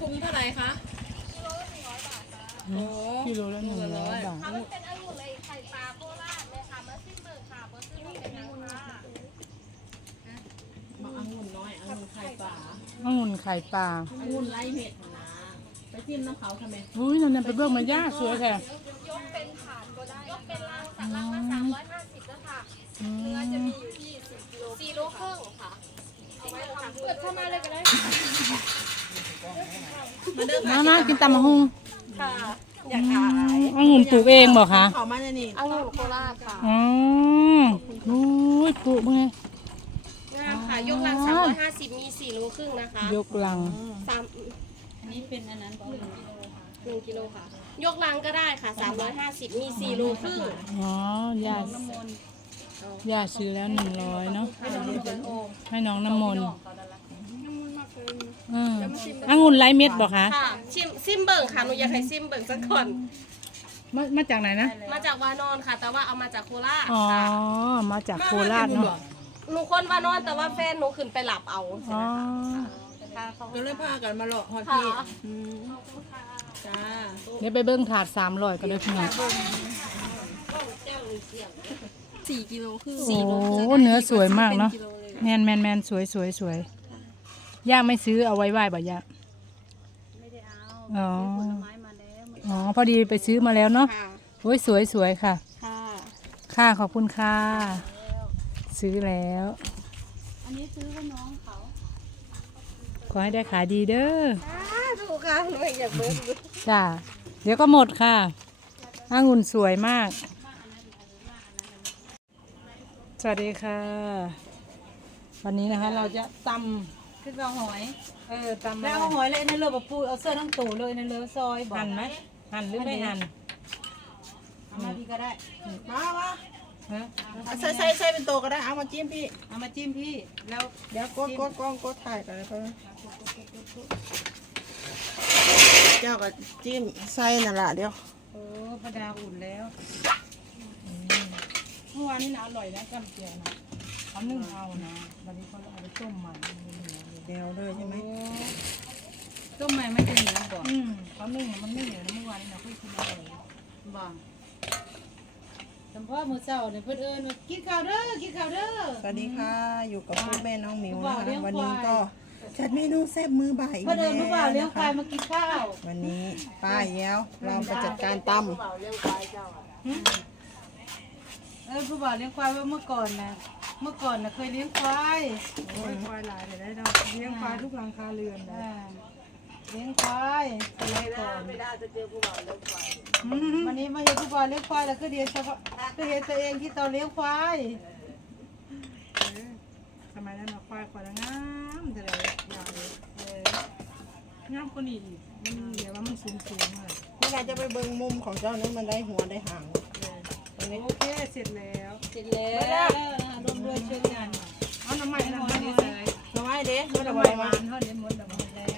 คุมเท่าไหร่คะ โอ้กิโลละหนึ่งร้อยบาท ค่ะมันเป็นองุ่นเลยไข่ปลาโคราชเลยค่ะมาซิมเบิร์กค่ะมาซิมเบิร์กเป็นยังค่ะ บอกองุ่นน้อยองุ่นไข่ปลาองุ่นไข่ปลาองุ่นไร้เม็ดนะ ไปจิ้มน้ำเขาทำไมอุ้ยนั่นนะไปเบิ่งมันยากสวยแท้ยกเป็นถาดก็ได้ ยกเป็นลังจากลังละสามร้อยห้าสิบแล้วค่ะ อืเนื้อจะมมีอยู่ที่สิบกิโลสี่โลครึ่งค่ะเอาไว้ทำเปิดเข้ามาเลยก็ได้ มาเด้อน้าน้ากินตำมะฮุงค่ะอยากขายองุ่นปลูกเองบอกคะเขามาเนี่ยนี่องุ่นโคราชค่ะอ๋ออุ้ยปลูกมั้ยงามค่ะยกลังสามร้อยห้าสิบมีสี่โลครึ่งนะคะ ยกลังสามอันนี้เป็นอันนั้นบอกหนึ่งกิโลค่ะหนึ่งกิโลค่ะ ยกลังก็ได้ค่ะสามร้อยห้าสิบมีสี่โลครึ่งอ๋อย่าน้ำมนต์ย่าซื้อแล้วหนึ่งร้อยเนาะให้น้องน้ำมนต์โอมให้น้องน้ำมนต์เขาละละอืมองุ่นไร้เม็ดบอกคะค่ะชิมซิมเบิร์กค่ะหนูอยากให้ซิมเบิร์กสักก่อนมามาจากไหนนะ มาจากวานอนค่ะ แต่ว่าเอามาจากโคราชอ๋อ ค่ะมาจากโคราชเนาะ หนูคนวานอนแต่ว่าแฟนหนูขึ้นไปหลับเอาอ๋อ ค่ะเขาก็เลยพากันมาหลอกฮอดค่ะพี่อืมจ้าเดี๋ยวไปเบิ้งถาดสามร้อยก็เลยพี่น้องสี่กิโลคือโอ้เนื้อสวยมากเนาะแมนแมนแมนสวยสวยสวย ย่าไม่ซื้อเอาไว้ไหว้บ่ย่าไม่ได้เอาอ๋อผลไม้มาแล้วอ๋อพอดีไปซื้อมาแล้วเนาะค่ะโอ้ยสวยสวยค่ะ ค่ะ ค่ะขอบคุณค่ะ ซื้อแล้ว อันนี้ซื้อให้น้องเขาขอให้ได้ขายดีเด้อถูกค่ะหนูอยากเบิร์ดจ้าเดี๋ยวก็หมดค่ะองุ่นสวยมาก สวัสดีค่ะ วันนี้นะคะเราจะตคื อเราหอยำเออตำแล้วเอาหอยเลยในเรือแบบปูเอาเสื้อทั้งตูเลยในเรือซอยบอกหั่นไหมหั่นหรือไม่หั่นเอามาพี่ก็ได้มามาฮะใส่ใส่ใส่เป็นโตก็ได้ เอามาจิ้มพี่ เอามาจิ้มพี่แล้วเดี๋ยวกดกดกล้องกดถ่ายกันเลยเพื่อนเจ้าก็จิ้มใส่นั่นละเดี๋ยวโอ้ประดาอุ่นแล้วเมื่อวานนี้นะอร่อยนะจำเจียวนะเขานึ่งเอานะวันนี้เขาเอาไปต้มใหม่มัน เหนียวเลยเดี๋ยวเลยใช่ไหมต้มใหม่ไม่เป็นเหนียวบอกอืมเขานึ่งมันไม่เหนียวนะเมื่อวานนี้เราเพิ่งกินอร่อยบอกสมพ่อมือเจ้าเนี่ยเพื่อนเอิญว่ากินข้าวเด้อกินข้าวเด้อสวัสดีค่ะอยู่กับพ่อแม่น้องหมิวบ่านะวเลี้ยคะงวันควายนี้ก็จัดเมนูแซ่บมือบ่ายอีกเพื่อนเอิญเมื่อวานเลี้ยงควายนะคะมากินข้าววันนี้ป้าแย้วเราไปจัดการตเออผู้บ่าวเลี้ยงควายว่าเมื่อก่อนนะ เมื่อก่อนนะเคยเลี้ยงควายโอ้ยควายหลายเลยได้เนาะเลี้ยงควายทุกหลังคาเรือนเลยอ่าเลี้ยงควายสมัยก่อนไม่ได้จะเจอผู้บ่าวเลี้ยงควายวันนี้มาเห็นผู้บ่าวเลี้ยงควายแล้วก็เดียนเฉพาะก็เห็นตัวเองที่ตอนเลี้ยงควายสมัยนั้นเราควายควายละงามแต่ละอย่างเลยเอองามกว่านี้อีกมันเดี๋ยวว่ามันสูงสูงๆเลยำเมื่อไหรจะไปเบิ่งมุมของเจ้านั้นมันได้หัวได้หางตรงนี้โอเคเสร็จแล้ว เสร็จแล้วรวม ด้วยช่วยกันเอาน้ำมันน้ำมันนี่ใส่ทำไมเด้เมื่อไหรน้ำบมัอนกหมาเท่านี้หมดแล้วหมดแล้ว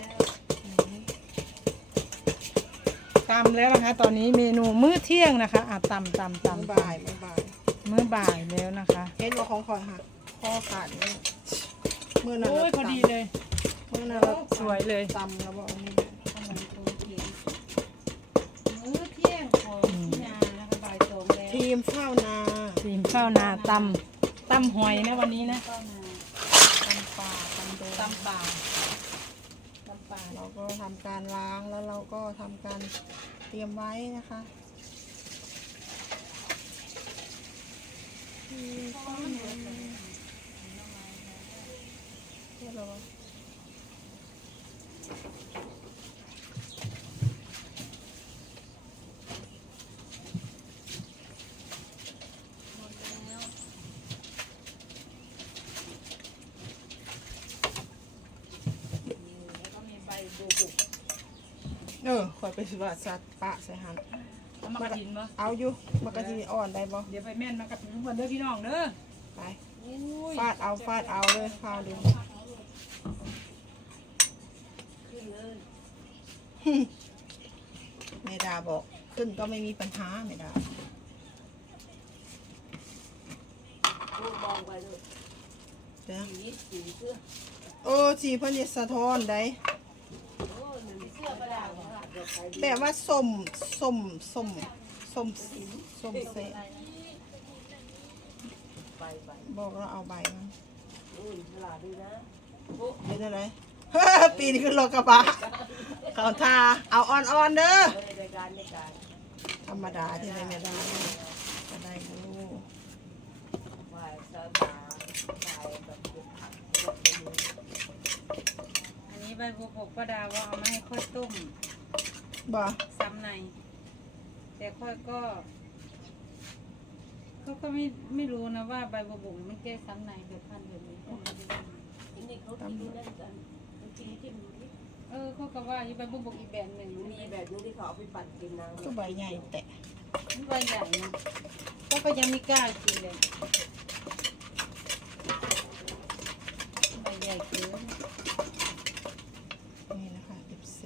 ตำแล้วนะคะ ตอนนี้เมนูมื้อเที่ยงนะคะอะตำตำตำบ่ายบ่ายมื้อบ่ายแล้วนะคะเห็นว่าของคอยหักคอขาดนี่มือนั้นโอ้ยพอดีเลยมือนั้นเราสวยเลยตำแล้วบอกอันนี้มื้อเที่ยงของนานะคะบ่ายสองแล้วทีมเฝ้านาทีมข้าวนาตำ ตำหอยนะวันนี้นะก็มาตำป่าตำโดนตำป่าตำป่าเราก็ทำการล้างแล้วเราก็ทำการเตรียมไว้นะคะทีมเฝ้านาเรียบร้อย ก็มีใบบูบุ เออคอยไปสิว่าสัตว์ปะใส่หันเอามากระถินบ่เอาอยู่มากระทีอ่อนได้บ่เดี๋ยวไปแม่นมากระถินทุกคนเด้อพี่น้องเด้อไปฟาดเอาฟาดเอาเลยฟาดเดียวเมดาบอกขึ้นก็ไม่มีปัญหาเมดามองไปเลยเด้อสีสีเสื้อโอ้สีเพันจะสะท้อนได้โอ้หนึ่งสี แบบว่าส้มส้มส้มส้มส้มเสะบอกเราเอาใบมันเป็นอะไรปีนี้ขึ้นรถกระบะเขาทาเอาอ่อนๆเด้อธรรมดาที่ไหนไม่ได้ก็ได้ดูอันนี้ใบบัวบกป้าดาว่าเอามาให้ค่อยต้ม บ่ซ้ำใน แต่ค่อยก็เขาก็ไม่ไม่รู้นะว่าใบบัวบกมันแก้ซ้ำในแบบพันแบบนี้เออเขาก็ว่าอยู่ใบบัวบกอีกแบบหนึ่งมีแบบก็ใบใหญ่แตะใบใหญ่นะก็ก็ยังไม่กล้ากินเลยใบใหญ่เกินนี่นะคะ F4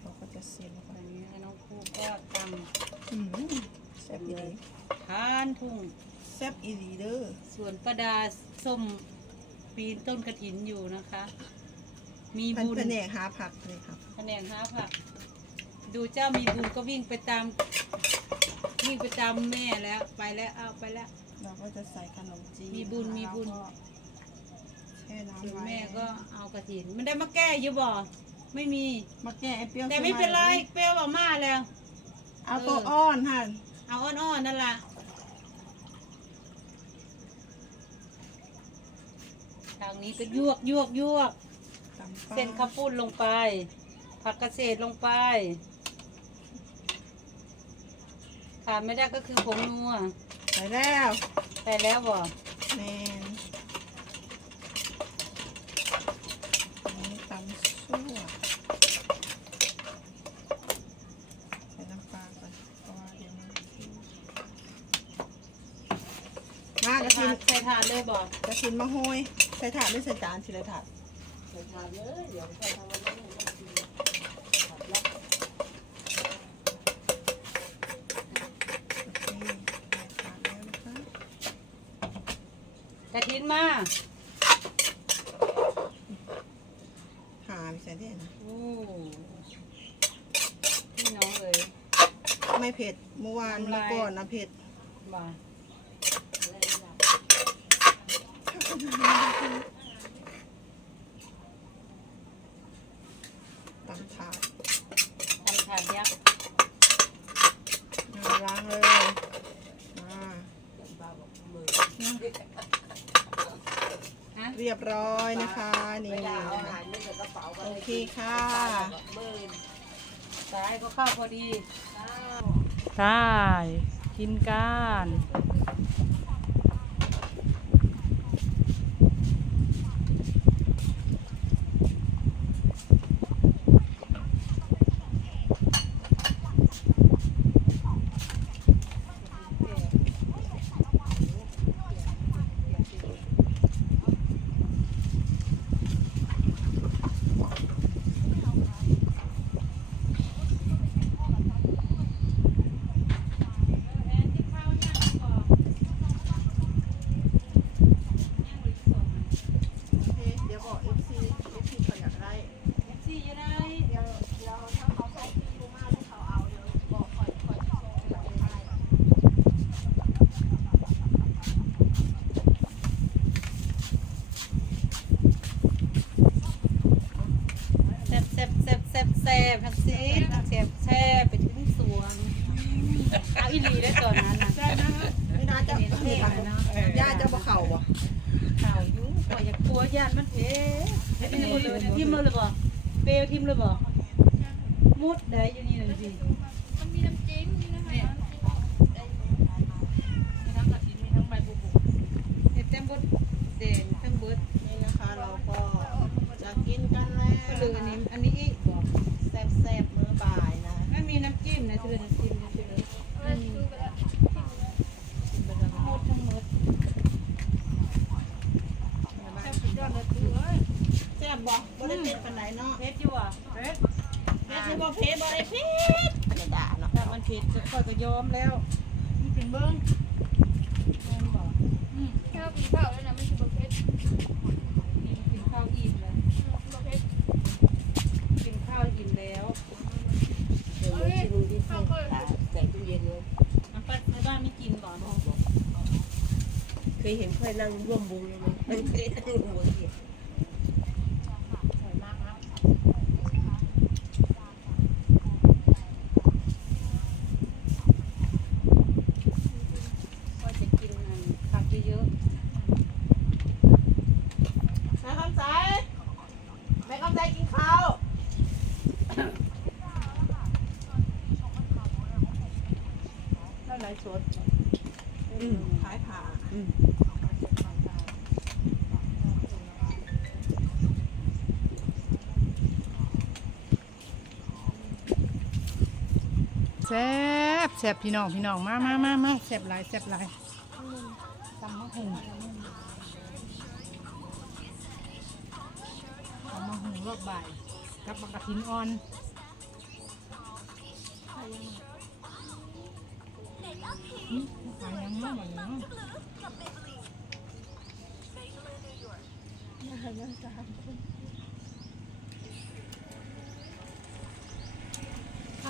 เราก็จะเสียบลงไป อันนี้น้องครูก็ต อืมแซ่ บอีหลีำทานทุ่งแซ่บอีหลีเด้อส่วนประดาส้มปีนต้นกระถินอยู่นะคะ มีพันบุญแผนกหาผักเลยครับแผนงห้าผักดูเจ้ามีบุญก็วิ่งไปตาม วิ่งไปตามแม่แล้วไปแล้วเอาไปแล้ว เราก็จะใส่ขนมจีนมีบุญมีบุญ แล้วก็แช่น้ำส่วนไว้แม่ก็เอากระถิน มันได้มาแก้อยู่บ่ไม่มี มาแก้ไอ้เปรี้ยวแต่ไม่เป็นไรเปรี้ยวออกมาแล้ว เอาตัวอ้อนฮะ เอาอ่อนๆนั่นล่ะทางนี้ก็ยวกยวกยวกตำปลาเส้นข้าวปุ้นลงไป ผักเกษตรลงไปขาดไม่ได้ก็คือผงนัวใส่แล้ว ใส่แล้วบ่แมนอันนี้ตำซั่วใส่น้ำปลาก่อนเพราะว่าเดี๋ยวมันมาก ใส่ ระทิ ถาน ดใส่ถาดเลยบ่ กระทินมะโฮยใส่ถาดหรือใส่จานสิละถาดโอเคใส่ถาดแล้วนะคะกระถินมาหาไม่ใส่ได้นะโอ้พี่น้องเลยไม่เผ็ดเมื่อวานเมื่อก่อนนะเผ็ดบ่า ตำถาดทำถาดยักษ์มาล้างเลยมาฮะเรียบร้อยนะคะนี่นะคะโอเคค่ะสายก็เข้าพอดี ใช่กินกันแซ่บแซ่บแซ่บแซ่บแซ่บทั้งซีดแซ่บแซ่บไปถึงสวงเอาอีหลีได้ตอนนั้นนะไม่น่าจะนี่ค่ะย่าจะบ่เข่าบ่ข่าวยุ่งข่อยอยากกลัวญาติมันเพเฮ็ดนี่บ่เลยทิมเลยบ่เปลวทิมเลยบ่มุดได้อยู่นี่นั่นสิ บ่บ่ได้เป็นปานไหนเนาะเพชรอยู่อะเพชรเพชรบ่เพชรบ่ได้เพชรไม่ด่าเนาะถ้ามันผิดก็ค่อยก็ยอมแล้วมันเป็นเงแม่บอืข้าวกินข้าวแล้วนะไม่ใช่บ่เพชรกินข้าวอิ่มแล้วเพชนข้าวอิ่มแล้วเดี๋ยวที่ลุงที่ใเย็นเลยป้าในบ้านไม่กินบ่น้องบอกเคยเห็นค่ยนั่งร่วมวงเลยไหมไม่เคยนั่งร่วมวงเแล้วไหนสดอืมขายผ่าแซ่บแซ่บพี่น้องพี่น้องมามามามาแซ่บหลายแซ่บหลายตำมะฮุงตำมะฮุงรอบบ่ายกับบักกะทินอ่อน ข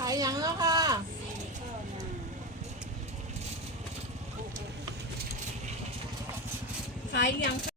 ายยังแล้วค่ะ ขายยังคะ